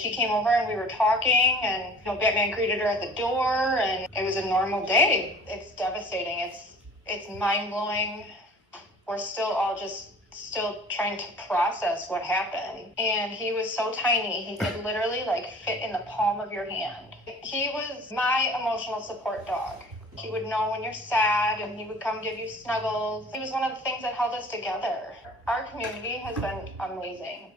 She came over and we were talking, and Batman greeted her at the door, and it was a normal day. It's devastating. It's mind-blowing. We're still trying to process what happened. And he was so tiny, he could literally fit in the palm of your hand. He was my emotional support dog. He would know when you're sad, and he would come give you snuggles. He was one of the things that held us together. Our community has been amazing.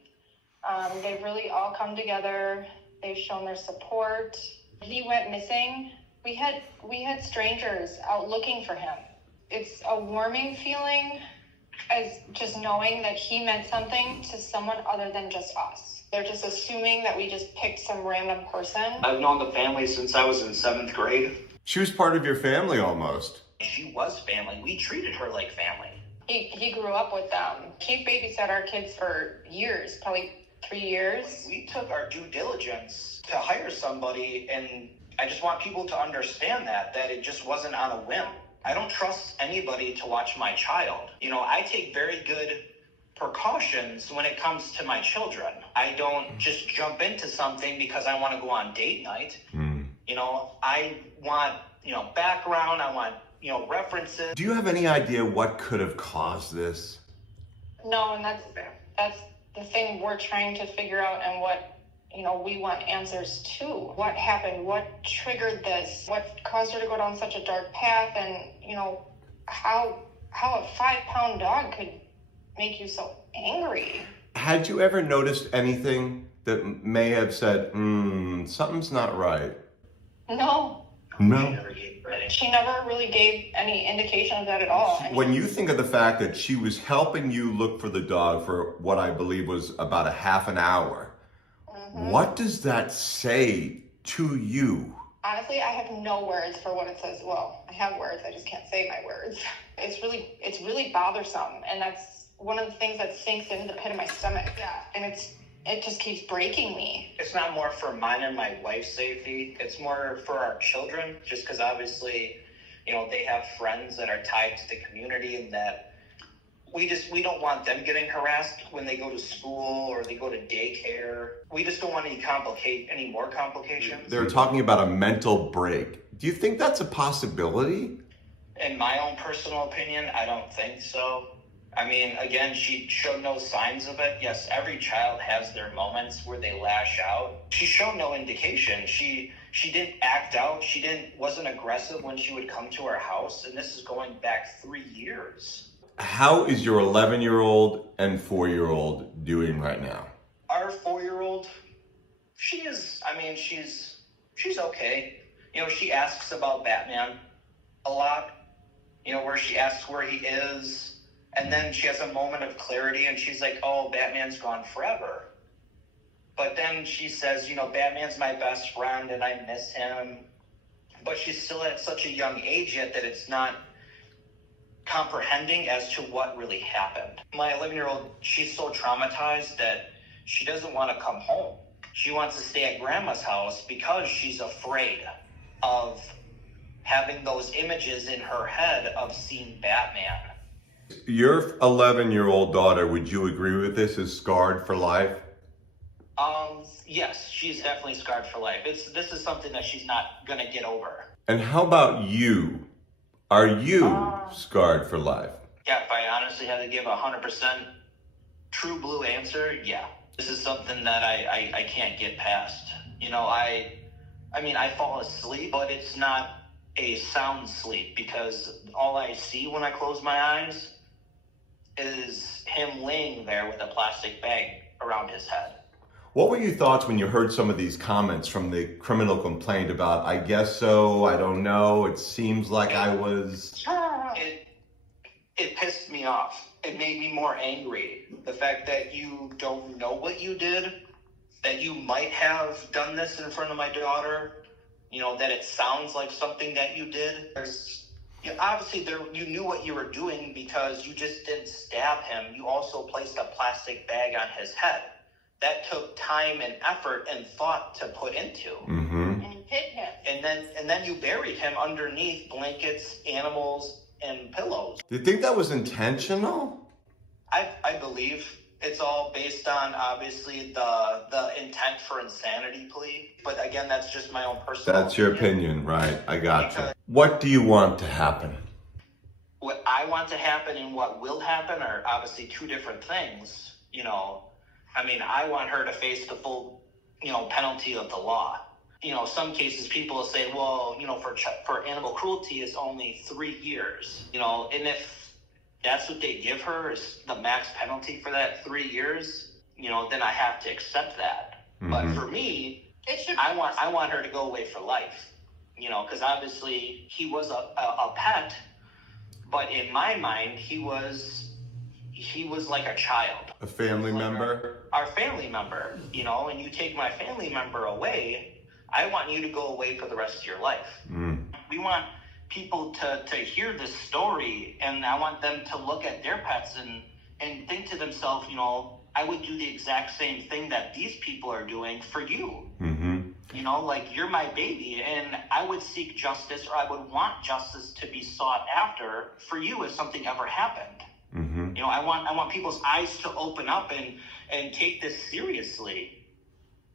They've really all come together. They've shown their support. He went missing. We had strangers out looking for him. It's a warming feeling, as just knowing that he meant something to someone other than just us. They're just assuming that we just picked some random person. I've known the family since I was in 7th grade. She was part of your family almost. She was family. We treated her like family. He grew up with them. He babysat our kids for years, probably 3 years. We took our due diligence to hire somebody, and I just want people to understand that it just wasn't on a whim. I don't trust anybody to watch my child. I take very good precautions when it comes to my children. I don't just jump into something because I want to go on date night. I want, background. I want, references. Do you have any idea what could have caused this? No, and that's the thing we're trying to figure out, and what we want answers to. What happened? What triggered this? What caused her to go down such a dark path? And how a 5-pound dog could make you so angry. Had you ever noticed anything that may have said, something's not right? No. She never really gave any indication of that at all. When you think of the fact that she was helping you look for the dog for what I believe was about a half an hour, what does that say to you? Honestly, I have no words for what it says. Well, I have words, I just can't say my words. It's really bothersome, and that's one of the things that sinks into the pit of my stomach. Yeah, and it just keeps breaking me. It's not more for mine and my wife's safety. It's more for our children, just because obviously, they have friends that are tied to the community, and that we don't want them getting harassed when they go to school or they go to daycare. We just don't want any more complications. They're talking about a mental break. Do you think that's a possibility? In my own personal opinion, I don't think so. I mean, again, she showed no signs of it. Yes, every child has their moments where they lash out. She showed no indication. She didn't act out. Wasn't aggressive when she would come to our house. And this is going back 3 years. How is your 11-year-old and 4-year-old doing right now? Our 4-year-old, she's okay. She asks about Batman a lot, where she asks where he is. And then she has a moment of clarity, and she's like, oh, Batman's gone forever. But then she says, Batman's my best friend, and I miss him. But she's still at such a young age yet that it's not comprehending as to what really happened. My 11-year-old, she's so traumatized that she doesn't want to come home. She wants to stay at grandma's house because she's afraid of having those images in her head of seeing Batman. Your 11-year-old daughter, would you agree with this, is scarred for life? Yes, she's definitely scarred for life. This is something that she's not going to get over. And how about you? Are you scarred for life? Yeah, if I honestly had to give 100% true blue answer, yeah. This is something that I can't get past. I fall asleep, but it's not a sound sleep, because all I see when I close my eyes is him laying there with a plastic bag around his head. What were your thoughts when you heard some of these comments from the criminal complaint about, I guess so, I don't know, it seems like I was... It pissed me off. It made me more angry. The fact that you don't know what you did, that you might have done this in front of my daughter, that it sounds like something that you did. Obviously, you knew what you were doing, because you just didn't stab him. You also placed a plastic bag on his head. That took time and effort and thought to put into. And hit him. And then you buried him underneath blankets, animals, and pillows. Do you think that was intentional? I believe It's all based on, obviously, the intent for insanity plea. But again, that's just my own personal That's your opinion, right? I gotcha. What do you want to happen? What I want to happen and what will happen are obviously two different things. You know, I mean, I want her to face the full, penalty of the law. Some cases people will say, well, for animal cruelty is only 3 years. And if that's what they give her is the max penalty for that 3 years, then I have to accept that. Mm-hmm. But for me, I want her to go away for life, because obviously he was a pet, but in my mind, he was like a child. A family member? Our family member, and you take my family member away, I want you to go away for the rest of your life. Mm. We want people to hear this story, and I want them to look at their pets and think to themselves, I would do the exact same thing that these people are doing for you. Mm-hmm. Like, you're my baby, and I would seek justice, or I would want justice to be sought after for you if something ever happened. Mm-hmm. I want people's eyes to open up and take this seriously.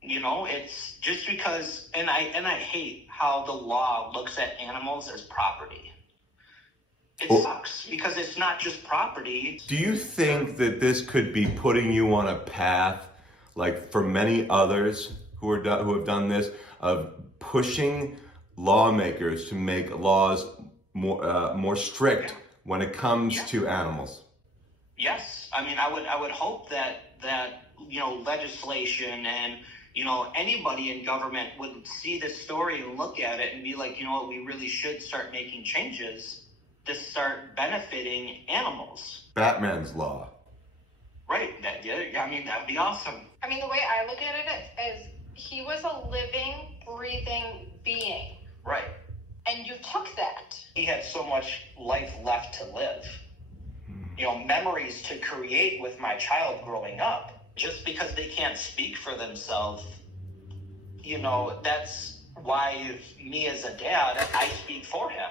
It's just because, and I hate how the law looks at animals as property. It sucks because it's not just property. Do you think that this could be putting you on a path, like for many others who have done this, of pushing lawmakers to make laws more strict when it comes to animals? Yes, I mean, I would hope that legislation and anybody in government would see this story and look at it and be like, we really should start making changes to start benefiting animals. Batman's law. Right. That'd be awesome. I mean, the way I look at it is he was a living, breathing being. Right. And you took that. He had so much life left to live. Memories to create with my child growing up. Just because they can't speak for themselves, that's why me as a dad, I speak for him.